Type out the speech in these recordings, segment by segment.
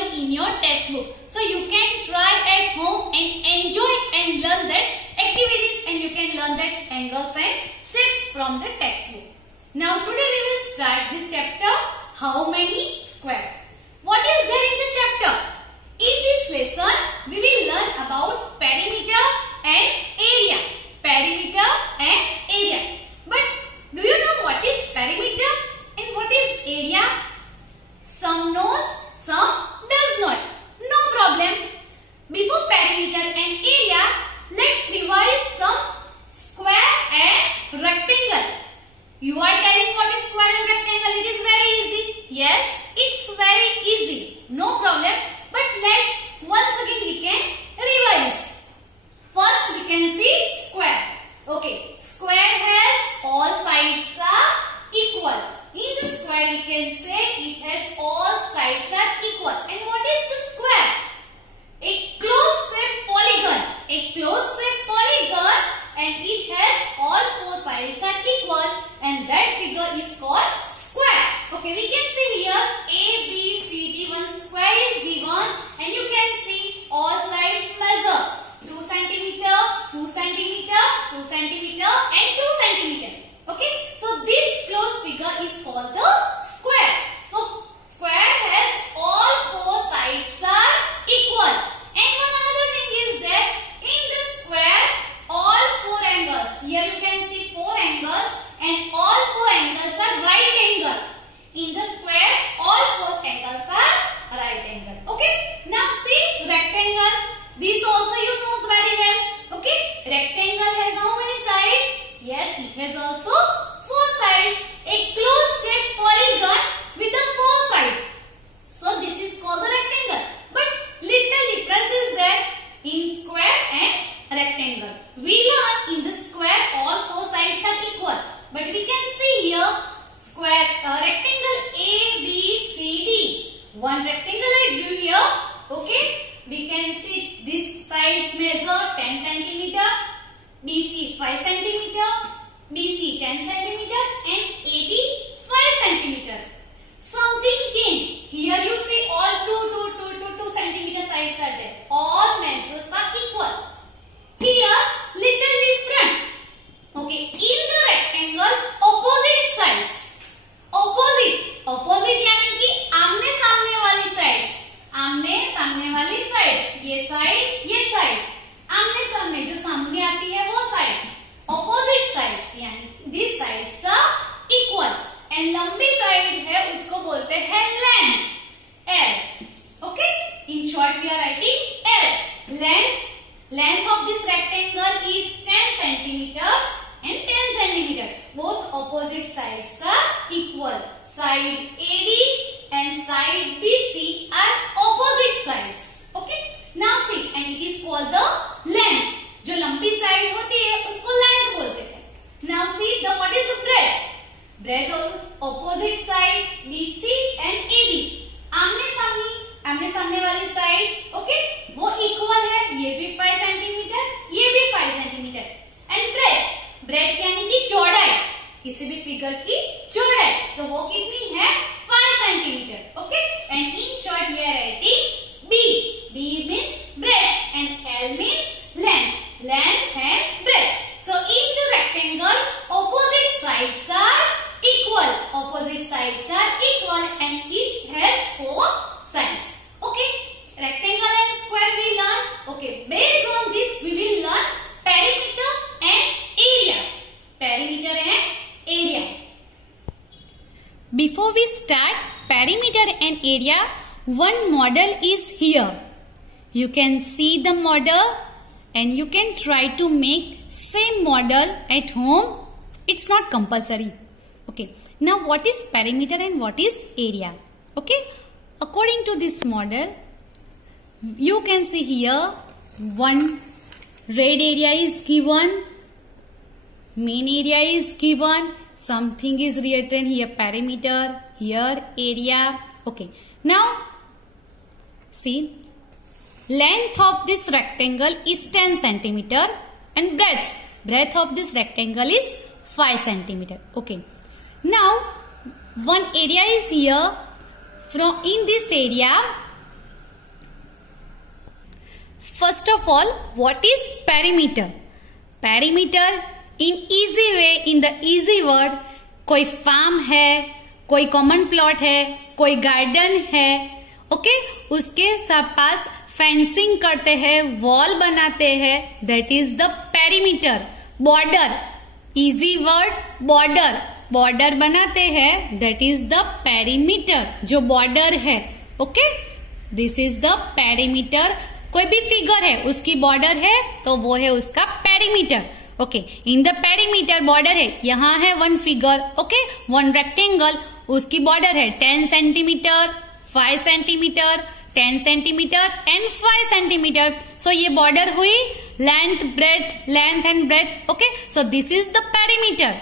given in your textbook. So you can try at home and enjoy and learn that activities, and you can learn that angles and shapes from the textbook. Now today we will start this chapter, how many square. What is there in the chapter? In this lesson we will learn about perimeter and area. Perimeter and area. But do you know what is perimeter and what is area? Some knows, some does not. No problem. Before perimeter and area, let's revise some square and rectangle. You are telling what is square and rectangle. It is very easy. Yes, it's very easy. No problem. But let's once again we can revise. First we can see square. Okay, square has all sides are equal. In the square we can say it has all sides are equal. And what is the square? A closed shape polygon. A closed shape polygon, and it has all four sides are equal, and that figure is called square. Okay, we can see here A, B, C, D. One square is given, and you can see all sides measure 2 centimeter, 2 centimeter, 2 centimeter, and 2 centimeter. Okay, so this closed figure is called the square. So square has all four sides are equal. And one another thing is that in the square all four angles, here you can see four angles, and all four angles are right angle. In the square all four angles are right angle. Okay, now see rectangle. This also you know very well. Okay, rectangle has how many sides? Yes, it has also four sides. A closed shaped polygon with the four sides. So this is called the rectangle. But little difference is there in square and rectangle. We learn in the square all four sides are equal. But we can see here square rectangle A, B, C, D. One rectangle I drew here. Okay, we can see this sides measure 10 centimeter, DC 5 centimeter, BC 10 centimeter, and AB 5 centimeter. Something changed. Here you see all 2 centimeter sides are there. All measures are equal. Here little different. Okay, in the rectangle opposite sides. Opposite यानी कि आमने सामने वाली sides. आमने सामने वाली sides. ये side. आमने सामने जो सामने आती है वो side. Opposite sides यानी these sides are equal. And लंबी side है उसको बोलते हैं length. L. Okay. In short we are writing L. Length of this rectangle is 10 centimeter and 10 centimeter. Both opposite sides are equal. Side AD and side BC are opposite sides. Okay. Now see, and it is called the length. जो लंबी side होती है उसको length बोलते हैं. Now see the what is the breadth? Breadth of opposite side BC and AB. आमने सामने वाली साइड ओके वो इक्वल है. ये भी 5 सेंटीमीटर, ये भी 5 सेंटीमीटर. एंड ब्रेथ यानी कि चौड़ाई, किसी भी फिगर की चौड़ाई, तो वो कितनी है 5 centimetre. Okay, and in short we are writing B. B means breadth and L means length and breadth. So in the rectangle opposite sides are equal. Opposite sides are equal and it has four sides. Okay, rectangle and square we learn. Okay, based on this we will learn perimeter and area. Perimeter and area. Before we start perimeter and area, one model is here. You can see the model and you can try to make same model at home. It's not compulsory. Okay, now what is perimeter and what is area? Okay, according to this model, you can see here one red area is given, main area is given, something is written here perimeter, here area. Okay, now see, length of this rectangle is 10 centimeter and breadth of this rectangle is 5 centimeter. Okay, now one area is here. From in this area First of all, what is perimeter? Perimeter in easy way, in the easy word, कोई farm है, कोई common plot है, कोई garden है, okay, उसके पास fencing करते हैं, wall बनाते हैं, that is the perimeter. Border, easy word, border, border बनाते हैं, दैट इज द पेरीमीटर, जो बॉर्डर है. Okay, this is the perimeter. कोई भी फिगर है, उसकी बॉर्डर है तो वो है उसका perimeter. Okay, in the perimeter border है, यहाँ है one figure, okay, one rectangle, उसकी बॉर्डर है 10 centimetre, 5 centimetre, 10 centimetre and 5 centimetre. So ये बॉर्डर हुई length and breadth. Okay, so this is the perimeter.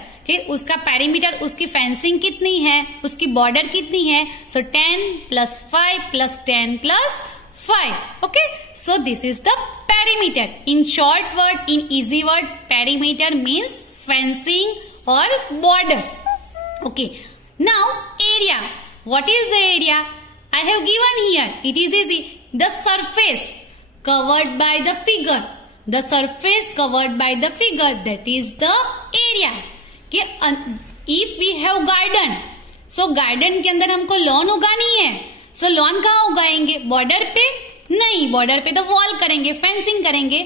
उसका पेरीमीटर, उसकी फेंसिंग कितनी है, उसकी बॉर्डर कितनी है. So 10 + 5 + 10 + 5. Okay, so this is the perimeter. In short word, in easy word, perimeter means fencing or border. Okay, now area. What is the area? I have given here. It is easy. The surface covered by the figure. The surface covered by the figure, that is the area. कि if we have garden, so garden के अंदर हमको lawn उगानी है. सो lawn कहाँ उगाएंगे? Border पे नहीं, border पे तो वॉल करेंगे, फेंसिंग करेंगे.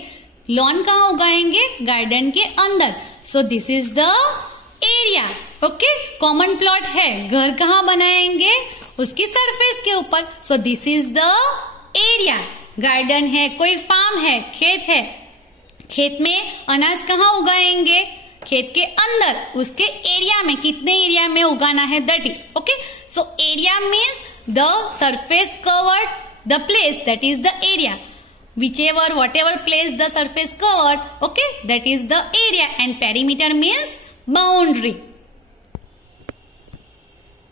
लॉन कहाँ उगाएंगे? गार्डन के अंदर. सो this is the area. Okay, common plot है, घर कहाँ बनाएंगे? उसकी सरफेस के ऊपर. सो this is the area. Garden है, कोई फार्म है, खेत है, खेत में अनाज कहाँ उगाएंगे? खेत के अंदर, उसके एरिया में, कितने एरिया में उगाना है, that is. Okay, so area means the surface covered, the place, that is the area. Whichever, whatever place the surface covered, okay, that is the area. And perimeter means boundary.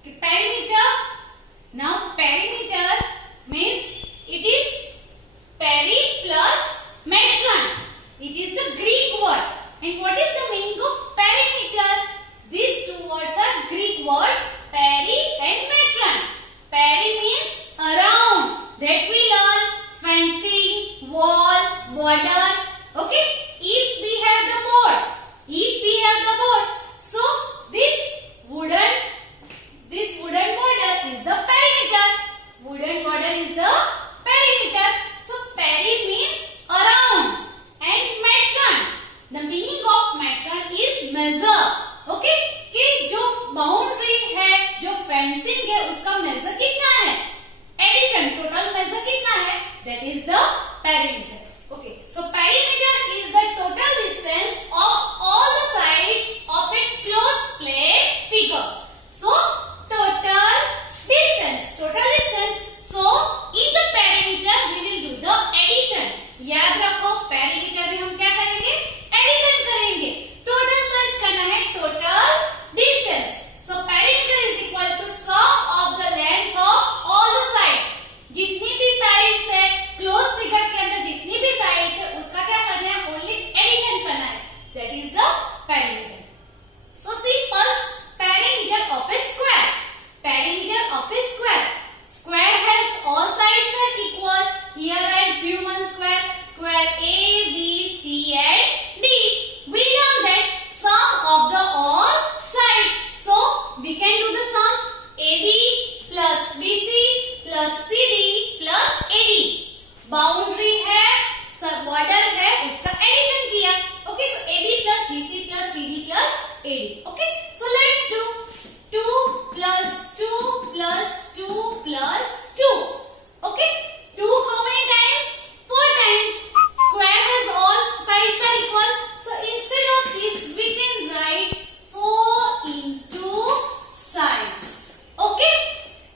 Okay, perimeter. Now perimeter means it is peri plus metron. It is the Greek word. And what is the meaning of perimeter? These two words are Greek word, peri and metron. Peri means around, that we learn fencing, wall, border. Okay, if we have the board, so this wooden border is the perimeter. Wooden border is the perimeter. So peri means around and metron. The meaning of metron is measure. Okay, कि जो boundary है, जो fencing है, उसका major कितना है? Addition, total measure कितना है? That is the perimeter. Okay, so perimeter is the total distance of all the sides of a close plane figure. So total distance. So in the perimeter we will do the addition. याद रखो, perimeter में हम क्या करेंगे? Addition करेंगे. Total search करना है, total distance. So perimeter is equal to sum of the length of all the sides. जितनी भी sides है, close figure के अंदर जितनी भी sides है, उसका क्या करना है? Only addition करना है. That is the perimeter. So see first perimeter of a square. Perimeter of a square. Square has all sides are equal. Here I drew one square. Square A, B, C and D. We learn that sum of the all side. So we can do the sum AB plus BC plus CD plus AD. Boundary है, सब border है, उसका addition किया. Okay, so AB plus BC plus CD plus AD. Okay, so let's do 2 plus 2 plus 2 plus 2. Okay, 2 how many times? 4 times. Square has all sides are equal. So instead of this, we can write 4 into sides. Okay,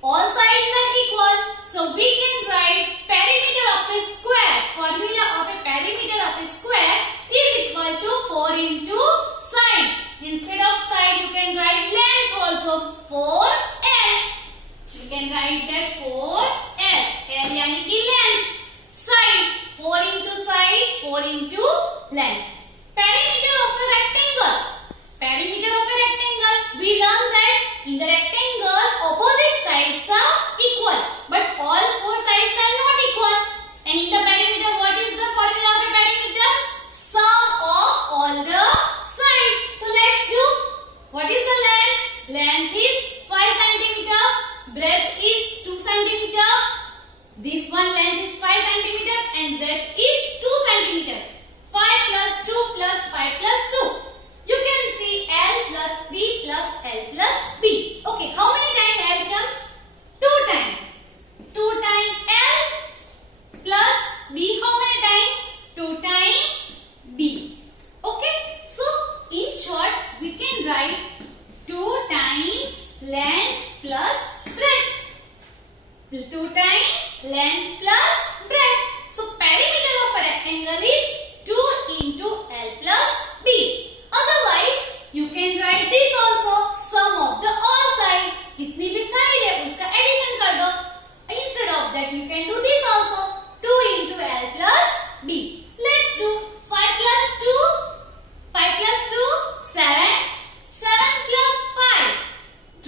all sides are equal, so we can write perimeter of a square. Formula of a perimeter of a square is equal to 4 into side. Instead of side, you can write length also, 4L. You can write that 4L. L यानी कि length. Side, 4 into side, 4 into length. Perimeter of a rectangle. Perimeter of a rectangle. We learn that in the rectangle, opposite sides are equal, but all 4 sides are not equal. And in the perimeter, what is the plus breadth. 2 times length plus breadth. So perimeter of a rectangle is 2 into L plus B. Otherwise you can write this also, sum of the all side. जितनी भी side है उसका addition कर दो. Instead of that you can do this also, 2 into L plus B. Let's do 5 plus 2. 5 plus 2, 7. 7 plus 5,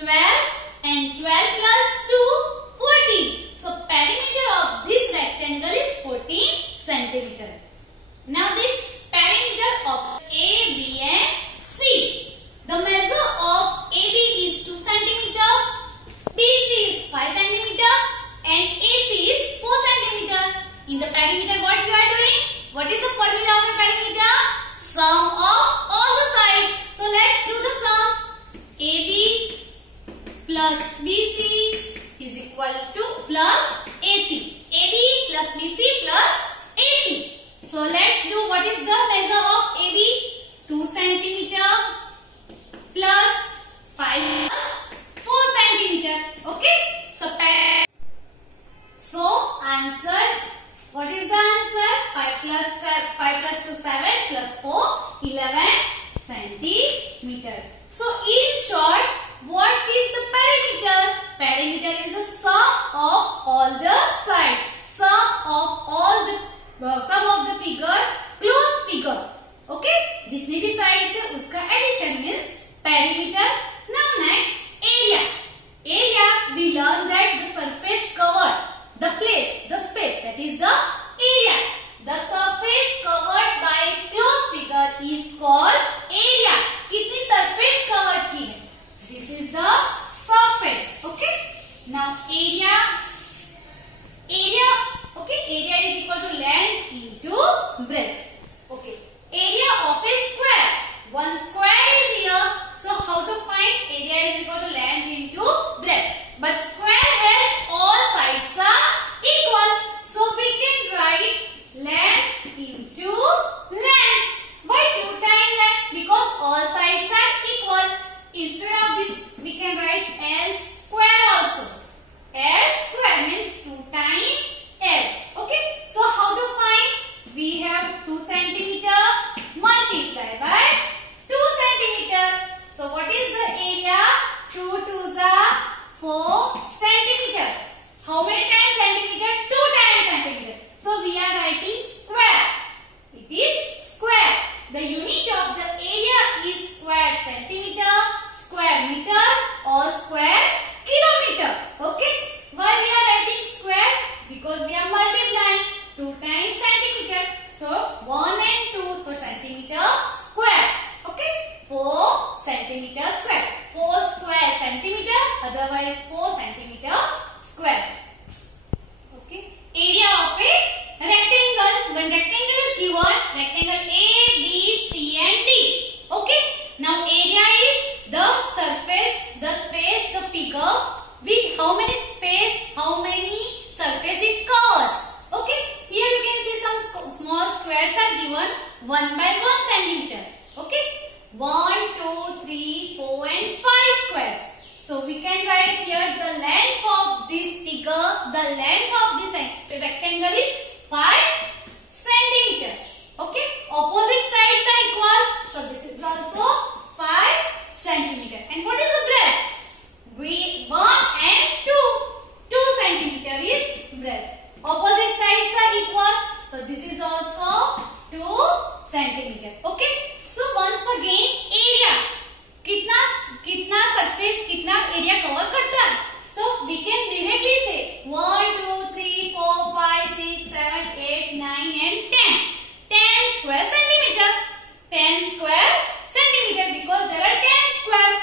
12. And 12 plus 2, 14. So perimeter of this rectangle is 14 centimeter. Now this perimeter of A, B and C. The measure of AB is 2 centimeter, BC is 5 centimeter and AC is 4 centimeter. In the perimeter what you are doing? What is the formula of a perimeter? Sum of all the sides. So let's do the sum. AB plus BC is equal to plus AC. AB plus BC plus AC. So let's do what is the measure of AB? 2 centimeter plus 5 plus 4 centimeter. Okay. So answer. What is the answer? 5 plus 2 7 plus 4 11 centimeter. So in short, what is the perimeter? Perimeter is the sum of all the sides. Sum of the figure, close figure. Okay? जितनी भी sides है उसका addition means perimeter. Now next, area. Area, we learn that the surface covered, the place, the space, that is the area. The surface covered by close figure is called area. कितनी surface covered की है? This is the surface. Okay. Now area. Okay. Area is equal to length into breadth. Okay. Area of a square. One square is here. So how to find area is equal to length into breadth? But square has all sides are equal. So we can write length into length. Why 2 times length? Because all sides are equal. Instead of this, we can write L square also. L square means 2 times L. Okay. So how to find? We have 2 centimeter multiplied by 2 centimeter. So what is the area? 2 2s are 4 centimeter. How many times centimeter? 2 times centimeter. So we are writing square. It is square. The unit of the area is square centimeter, square meter or square kilometer. Okay. Why we are writing square? Because we are multiplying 2 times centimeter. So 1 and 2, so centimeter square. Okay. 4 centimeter square. 4 square centimeter, otherwise 4 centimeter square. Okay. Area of a rectangle. When rectangle is given, rectangle A, B, C and D. Okay. Now area is the surface, the space, the figure with how many space, how many surface it covers. Okay. Here you can see some small squares are given 1 by 1 centimeter. Okay. 1, 2, 3, 4 and 5 squares. So we can write here the length of this figure, the length of this rectangle is 5 centimeter. Okay. Opposite sides are equal. So this is also 5 centimeter. And what is the breadth? 1 and 2. 2 centimeter is breadth. Opposite sides are equal. So this is also 2 centimeter. Okay. So once again area. कितना surface, कितना area cover करता है? So we can directly say 1, 2, 3, 4, 5, 6, 7, 8, 9 and 10. 10 square centimeter. 10 square centimeter because there are 10 square.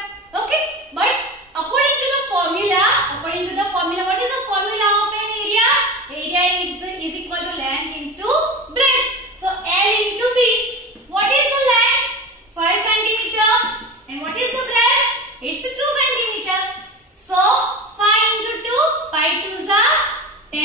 Okay. But according to the formula, what is the formula of an area? Area is equal to length into breadth. So L into B. What is the length? 5 centimeter. And what is the breadth? It's 2 centimeter. So 5 into 2, 5 2s are 10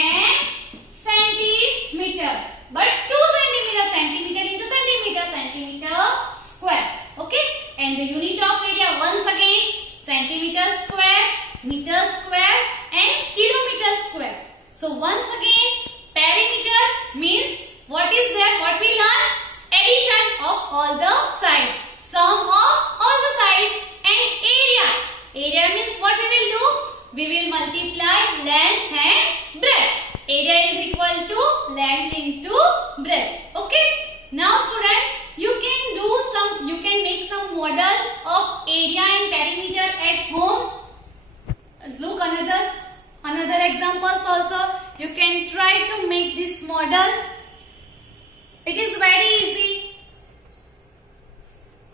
centimeter. But 2 centimeter, centimeter into centimeter, centimeter square. Okay. And the unit of area once again centimeter square. meter square and kilometer square. So once again, perimeter means what is there? What we learn? Addition of all the sides, sum of all the sides, and area. Area means what we will do? We will multiply length and breadth. Area is equal to length into breadth. Okay. Now students, you can make some model of area and perimeter at home. Look another examples also. You can try to make this model. It is very easy.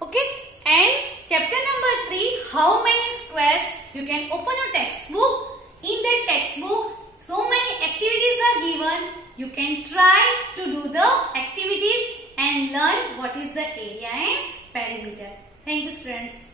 Okay. And chapter number 3, how many squares? You can open your textbook. In that textbook, so many activities are given. You can try to do the activities and learn what is the area and perimeter. Thank you, students.